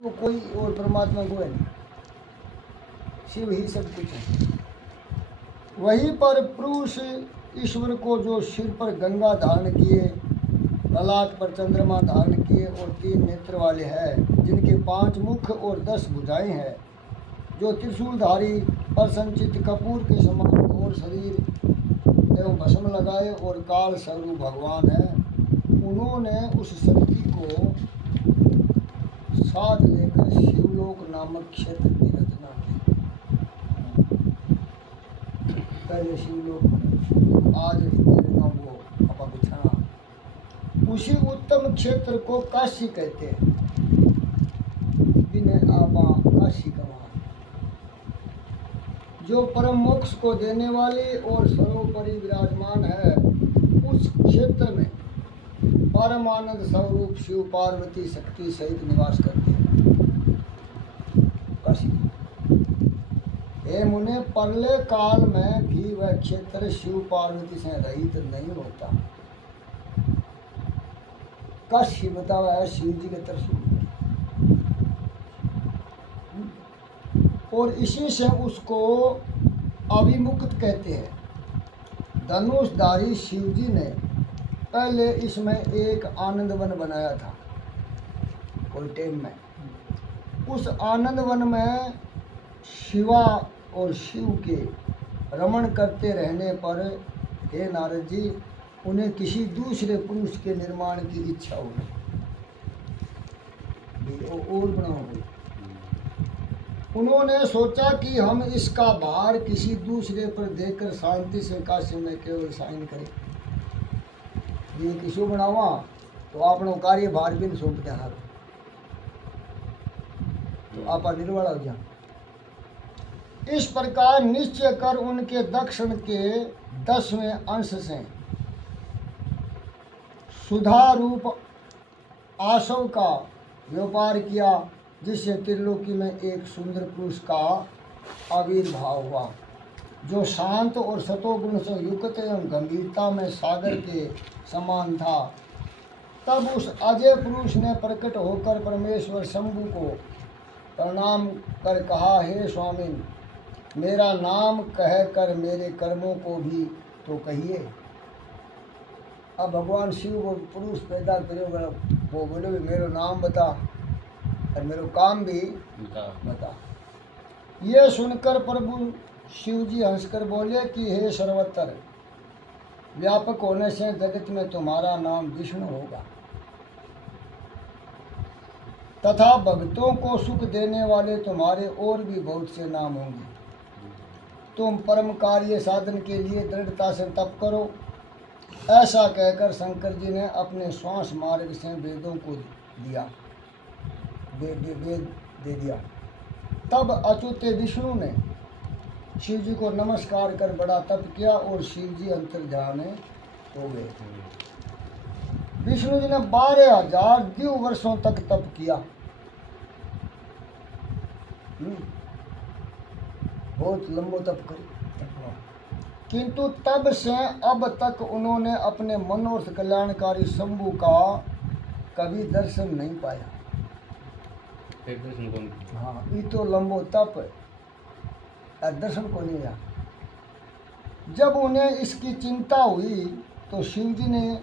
वो कोई और परमात्मा को है नहीं, शिव ही सब कुछ है। वहीं पर पुरुष ईश्वर को जो सिर पर गंगा धारण किए, ललाट पर चंद्रमा धारण किए और 3 नेत्र वाले हैं, जिनके 5 मुख और 10 भुजाएं हैं, जो त्रिशूलधारी प्रसन्नचित्त कपूर के समान और शरीर एवं भस्म लगाए और काल स्वरूप भगवान है, उन्होंने उस शक्ति को साथ लेकर शिवलोक नामक क्षेत्र की रचना की। पहले शिवलोक आज वो अपा बिछाना, उसी उत्तम क्षेत्र को काशी कहते हैं। जिन्हें आपा काशी कहा, जो परम मोक्ष को देने वाले और सर्वोपरि विराजमान है, उस क्षेत्र में परमानंद स्वरूप शिव पार्वती शक्ति सहित निवास करते हैं। काशी हे मुने, परले काल में भी वह क्षेत्र शिव पार्वती से रहित नहीं होता। काशी बतावा है शिव जी के त्रिशूल, और इसी से उसको अभिमुक्त कहते हैं। धनुषधारी शिव जी ने पहले इसमें एक आनंद वन बनाया था कोई टाइम में। उस आनंद वन में शिवा और शिव के रमण करते रहने पर हे नारद जी, उन्हें किसी दूसरे पुरुष के निर्माण की इच्छा हो गई और बनाओ गई। उन्होंने सोचा कि हम इसका भार किसी दूसरे पर देकर शांति से काशी में केवल साइन करें। ये किसी बनावा तो आपनो कार्य भार भी सौंप देना, तो आप निर्बल हो जा। इस प्रकार निश्चय कर उनके दक्षिण के 10वें अंश से सुधा रूप आशव का व्यापार किया, जिससे त्रिलोकी में एक सुंदर पुरुष का आविर्भाव हुआ, जो शांत और सतोगुण से युक्त एवं गंभीरता में सागर के समान था। तब उस अजय पुरुष ने प्रकट होकर परमेश्वर शंभु को प्रणाम कर कहा, हे स्वामी, मेरा नाम कहकर मेरे कर्मों को भी तो कहिए। अब भगवान शिव को पुरुष पैदा करेगा, वो बोले मेरा नाम बता और मेरा काम भी बता। ये सुनकर प्रभु शिव जी हंसकर बोले कि हे सर्वत्र व्यापक होने से जगत में तुम्हारा नाम विष्णु होगा, तथा भक्तों को सुख देने वाले तुम्हारे और भी बहुत से नाम होंगे। तुम परम कार्य साधन के लिए दृढ़ता से तप करो। ऐसा कहकर शंकर जी ने अपने श्वास मार्ग से वेदों को दिया, वेद दे दिया। तब अच्युत विष्णु ने शिव जी को नमस्कार कर बड़ा तप किया और शिव जी अंतर्ध्यान हो गए। विष्णु जी ने 12,000 दिव्य वर्षों तक तप किया। बहुत लंबो तप करे, किंतु तब से अब तक उन्होंने अपने मनोरथ कल्याणकारी शंभु का कभी दर्शन नहीं पाया। हाँ, ये तो लंबो तप दर्शन को नहीं आया। जब उन्हें इसकी चिंता हुई तो शिव जी ने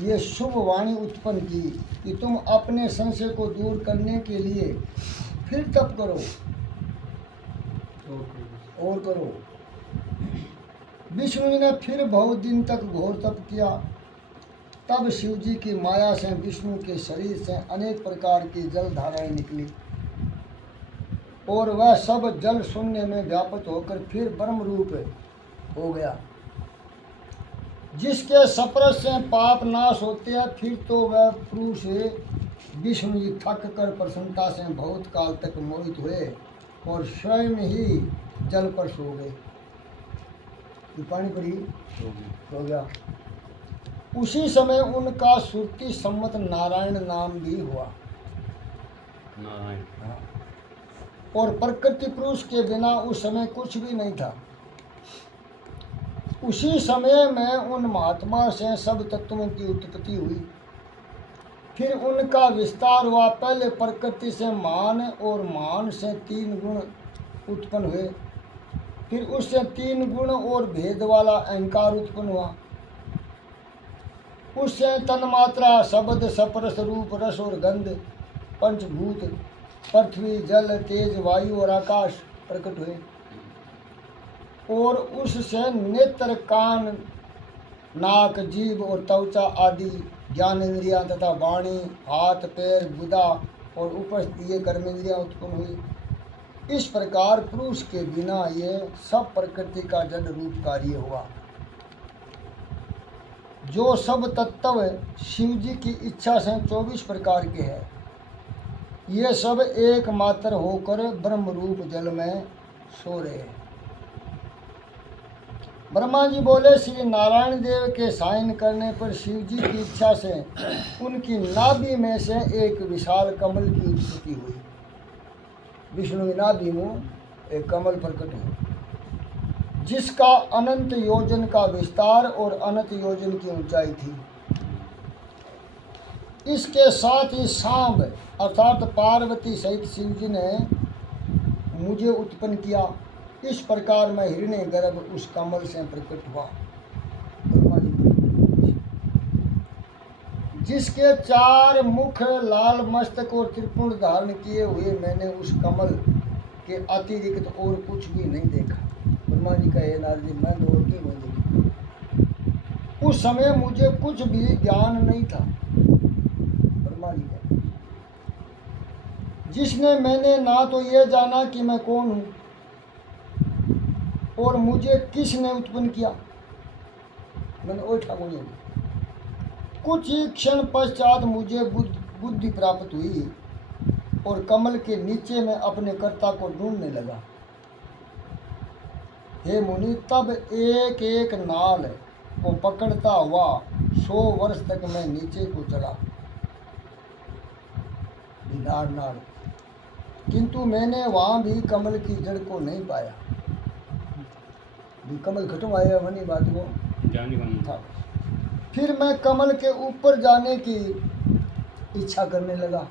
ये शुभ वाणी उत्पन्न की कि तुम अपने संशय को दूर करने के लिए फिर तप करो और करो। विष्णु जी ने फिर बहुत दिन तक घोर तप किया। तब शिव जी की माया से विष्णु के शरीर से अनेक प्रकार की जल धाराएं निकली और वह सब जल शून्य में व्याप्त होकर फिर ब्रह्म रूप हो गया। जिसके स्पर्श से पाप नाश होते हैं, फिर तो वह पुरुष विष्णु जी थक कर प्रसन्नता से बहुत काल तक मोहित हुए और स्वयं ही जल पर सो गए। पानी पर ही सो गया। उसी समय उनका श्रुति सम्मत नारायण नाम भी हुआ। नारायण और प्रकृति पुरुष के बिना उस समय कुछ भी नहीं था। उसी समय में उन महात्मा से सब तत्वों की उत्पत्ति हुई फिर उनका विस्तार हुआ। पहले प्रकृति से मान और मान से 3 गुण उत्पन्न हुए। फिर उससे 3 गुण और भेद वाला अहंकार उत्पन्न हुआ। उससे तन्मात्रा, शब्द, स्पर्श, रूप, रस और गंध, पंचभूत पृथ्वी, जल, तेज, वायु और आकाश प्रकट हुए। और उससे नेत्र, कान, नाक, जीभ और त्वचा आदि ज्ञानेन्द्रियां तथा वाणी, हाथ, पैर, गुदा और उपस्थित ये कर्मेंद्रियां उत्पन्न हुई। इस प्रकार पुरुष के बिना ये सब प्रकृति का जड़ रूप कार्य हुआ। जो सब तत्व शिव जी की इच्छा से 24 प्रकार के हैं, ये सब एकमात्र होकर ब्रह्म रूप जल में सो रहे हैं। ब्रह्मा जी बोले, श्री नारायण देव के साइन करने पर शिव जी की इच्छा से उनकी नाभि में से एक विशाल कमल की उत्पत्ति हुई। विष्णु की नाभि में एक कमल प्रकट है, जिसका अनंत योजन का विस्तार और अनंत योजन की ऊंचाई थी। इसके साथ ही सांब अर्थात पार्वती सहित शिव जी ने मुझे उत्पन्न किया। इस प्रकार मैं हिरण्य गर्भ उस कमल से प्रकट हुआ। जिसके 4 मुख, लाल मस्तक और त्रिपुंड धारण किए हुए मैंने उस कमल के अतिरिक्त और कुछ भी नहीं देखा। ब्रह्मा जी कहे, नारद जी मैं और की नहीं देखी। उस समय मुझे कुछ भी ज्ञान नहीं था। ब्रह्मा जी कहे, जिसने मैंने ना तो ये जाना कि मैं कौन हूँ और मुझे किसने उत्पन्न किया। मैंने ओठा को नहीं। कुछ ही क्षण पश्चात मुझे बुद्धि प्राप्त हुई और कमल के नीचे में अपने कर्ता को ढूंढने लगा। हे मुनि, तब एक एक नाल को पकड़ता हुआ 100 वर्ष तक मैं नीचे को चला, नाड़ नाड़, किंतु मैंने वहां भी कमल की जड़ को नहीं पाया। कमल खत्म आया मनी बात को था। फिर मैं कमल के ऊपर जाने की इच्छा करने लगा।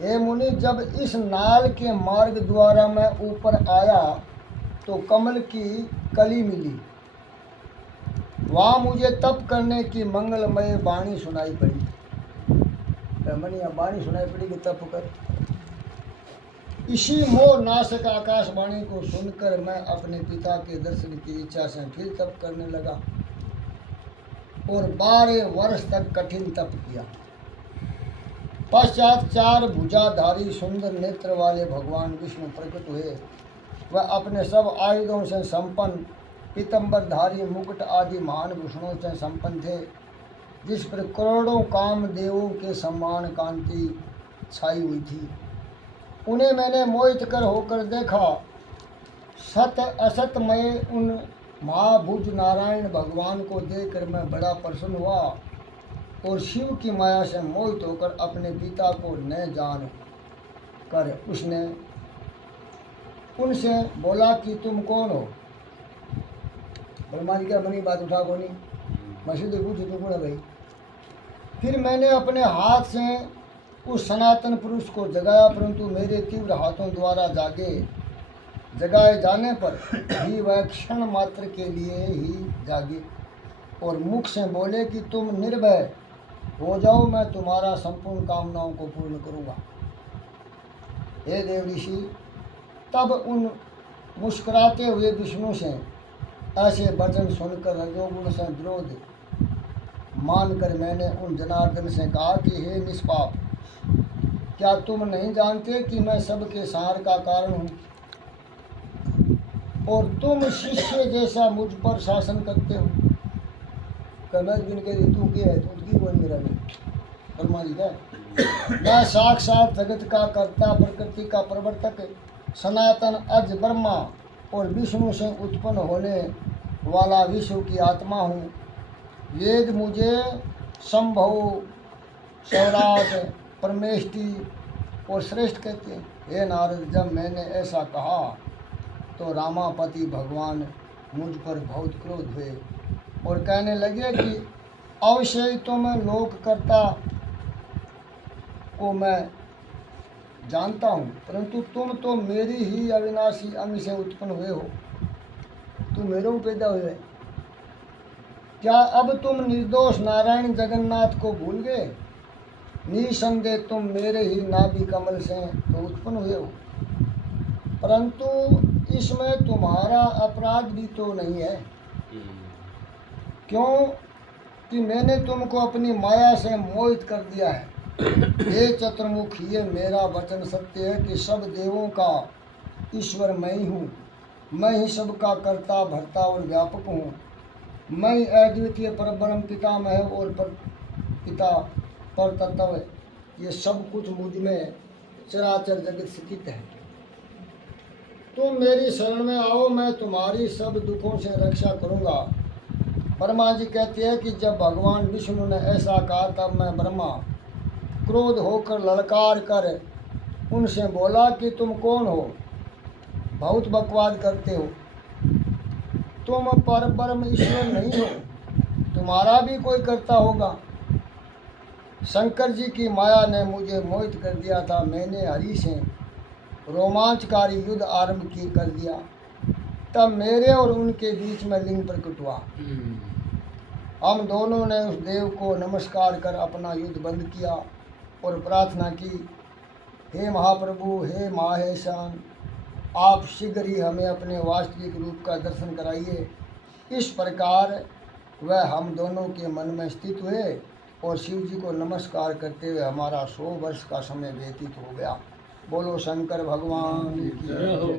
हे मुनि, जब इस नाल के मार्ग द्वारा मैं ऊपर आया तो कमल की कली मिली। वहाँ मुझे तप करने की मंगलमय वाणी सुनाई पड़ी। मनिया वाणी सुनाई पड़ी कि तप कर। इसी मोह नाशक आकाशवाणी को सुनकर मैं अपने पिता के दर्शन की इच्छा से फिर तप करने लगा और 12 वर्ष तक कठिन तप किया। पश्चात 4 भुजाधारी सुंदर नेत्र वाले भगवान विष्णु प्रकट हुए। वह अपने सब आयुधों से संपन्न, पीतंबरधारी, मुकुट आदि महान भूषणों से संपन्न थे, जिस पर करोड़ों कामदेवों के समान कांति छाई हुई थी। उन्हें मैंने मोहित कर होकर देखा। सत असतमय उन महाभुज नारायण भगवान को देखकर मैं बड़ा प्रसन्न हुआ और शिव की माया से मोहित होकर अपने पिता को न जान कर उसने उनसे बोला कि तुम कौन हो। ब्रह्मा जी का मनी बात उठा को नहीं, मैं सीधे पूछी तू कौन है भाई। फिर मैंने अपने हाथ से उस सनातन पुरुष को जगाया, परंतु मेरे तीव्र हाथों द्वारा जगाए जाने पर भी वह क्षण मात्र के लिए ही जागे और मुख से बोले कि तुम निर्भय हो जाओ, मैं तुम्हारा संपूर्ण कामनाओं को पूर्ण करूँगा। हे देव ऋषि, तब उन मुस्कुराते हुए विष्णु से ऐसे वचन सुनकर रजोगुण से विरोध मानकर मैंने उन जनार्दन से कहा कि हे निष्पाप, क्या तुम नहीं जानते कि मैं सबके सार का कारण हूँ और तुम शिष्य जैसा मुझ पर शासन करते हो। कमल बिन के तू क्या है, तू की बोल मेरा नहीं। ब्रह्मा जी का मैं साक्षात जगत का कर्ता, प्रकृति का प्रवर्तक, सनातन अज ब्रह्मा और विष्णु से उत्पन्न होने वाला विश्व की आत्मा हूँ। वेद मुझे संभव, सौराट, परमेष्टि और श्रेष्ठ कहते हैं। हे नारद, जब मैंने ऐसा कहा तो रामापति भगवान मुझ पर बहुत क्रोध हुए और कहने लगे कि अवश्य तुम लोक करता को मैं जानता हूँ, परंतु तुम तो मेरी ही अविनाशी अंग से उत्पन्न हुए हो, तुम मेरे को पैदा हुए। क्या अब तुम निर्दोष नारायण जगन्नाथ को भूल गए? निसंदेह तुम मेरे ही नाभि कमल से तो उत्पन्न हुए हो, परंतु इसमें तुम्हारा अपराध भी तो नहीं है। क्यों कि मैंने तुमको अपनी माया से मोहित कर दिया है। हे चतुर्मुख, ये मेरा वचन सत्य है कि सब देवों का ईश्वर मैं ही हूँ। मैं ही सबका कर्ता भर्ता और व्यापक हूँ। मैं ही अद्वितीय परब्रह्म पितामह और पिता पर तत्व। ये सब कुछ मुझ में चराचर जगत स्थित है। तुम मेरी शरण में आओ, मैं तुम्हारी सब दुखों से रक्षा करूँगा। ब्रह्मा जी कहते हैं कि जब भगवान विष्णु ने ऐसा कहा तब मैं ब्रह्मा क्रोध होकर ललकार कर उनसे बोला कि तुम कौन हो? बहुत बकवाद करते हो, तुम पर ब्रह्म ईश्वर नहीं हो, तुम्हारा भी कोई करता होगा। शंकर जी की माया ने मुझे मोहित कर दिया था। मैंने हरि से रोमांचकारी युद्ध आरंभ कर दिया, तब मेरे और उनके बीच में लिंग प्रकट हुआ। हम दोनों ने उस देव को नमस्कार कर अपना युद्ध बंद किया और प्रार्थना की, हे महाप्रभु, हे माहेशान, आप शीघ्र ही हमें अपने वास्तविक रूप का दर्शन कराइए। इस प्रकार वह हम दोनों के मन में स्थित हुए और शिव जी को नमस्कार करते हुए हमारा 100 वर्ष का समय व्यतीत हो गया। बोलो शंकर भगवान की जय हो।